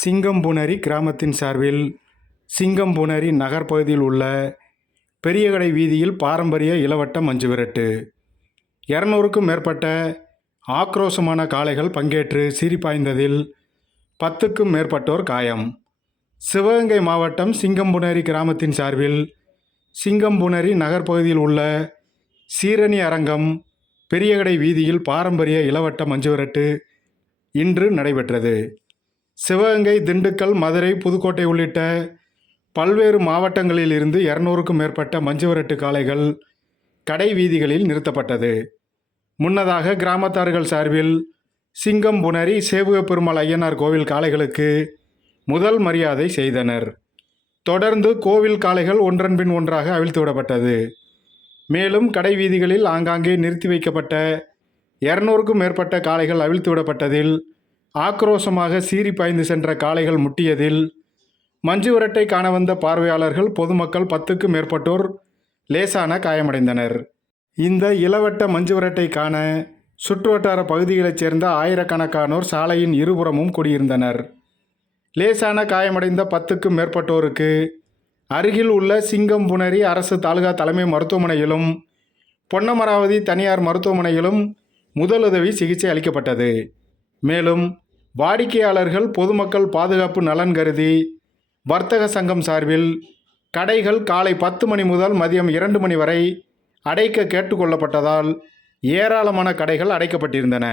சிங்கம்புணரி கிராமத்தின் சார்பில் சிங்கம்புணரி நகர்ப்பகுதியில் உள்ள பெரியகடை வீதியில் பாரம்பரிய இளவட்ட மஞ்சு விரட்டு. 200க்கும் மேற்பட்ட ஆக்ரோஷமான காளைகள் பங்கேற்று சீறிப்பாய்ந்ததில் 10க்கும் மேற்பட்டோர் காயம். சிவகங்கை மாவட்டம் சிங்கம்புணரி கிராமத்தின் சார்பில் சிங்கம்புணரி நகர்ப்பகுதியில் உள்ள சீரணி அரங்கம் பெரியகடை வீதியில் பாரம்பரிய இளவட்ட மஞ்சு விரட்டு இன்று நடைபெற்றது. சிவகங்கை, திண்டுக்கல், மதுரை, புதுக்கோட்டை உள்ளிட்ட பல்வேறு மாவட்டங்களில் இருந்து 200க்கும் மேற்பட்ட மஞ்சு விரட்டு காளைகள் கடை வீதிகளில் நிறுத்தப்பட்டது. முன்னதாக கிராமத்தார்கள் சார்பில் சிங்கம்புணரி சேவுகப்பெருமாள் ஐயனார் கோவில் காளைகளுக்கு முதல் மரியாதை செய்தனர். தொடர்ந்து கோவில் காளைகள் ஒன்றன் பின் ஒன்றாக அவிழ்த்து விடப்பட்டது. மேலும் கடை வீதிகளில் ஆங்காங்கே நிறுத்தி வைக்கப்பட்ட 200க்கும் மேற்பட்ட காளைகள் அவிழ்த்து விடப்பட்டதில் ஆக்ரோஷமாக சீறி பாய்ந்து சென்ற காளைகள் முட்டியதில் மஞ்சு விரட்டை காண வந்த பார்வையாளர்கள், பொதுமக்கள் 10க்கும் மேற்பட்டோர் லேசான காயமடைந்தனர். இந்த இளவட்ட மஞ்சு விரட்டை காண சுற்றுவட்டார பகுதிகளைச் சேர்ந்த ஆயிரக்கணக்கானோர் சாலையின் இருபுறமும் கூடியிருந்தனர். லேசான காயமடைந்த 10க்கும் மேற்பட்டோருக்கு அருகில் உள்ள சிங்கம்புணரி அரசு தாலுகா தலைமை மருத்துவமனையிலும் பொன்னமராவதி தனியார் மருத்துவமனையிலும் முதலுதவி சிகிச்சை அளிக்கப்பட்டது. மேலும் வாடிக்கையாளர்கள், பொதுமக்கள் பாதுகாப்பு நலன் கருதி வர்த்தக சங்கம் சார்பில் கடைகள் காலை 10 மணி முதல் மதியம் 2 மணி வரை அடைக்க கேட்டுக்கொள்ளப்பட்டதால் ஏராளமான கடைகள் அடைக்கப்பட்டிருந்தன.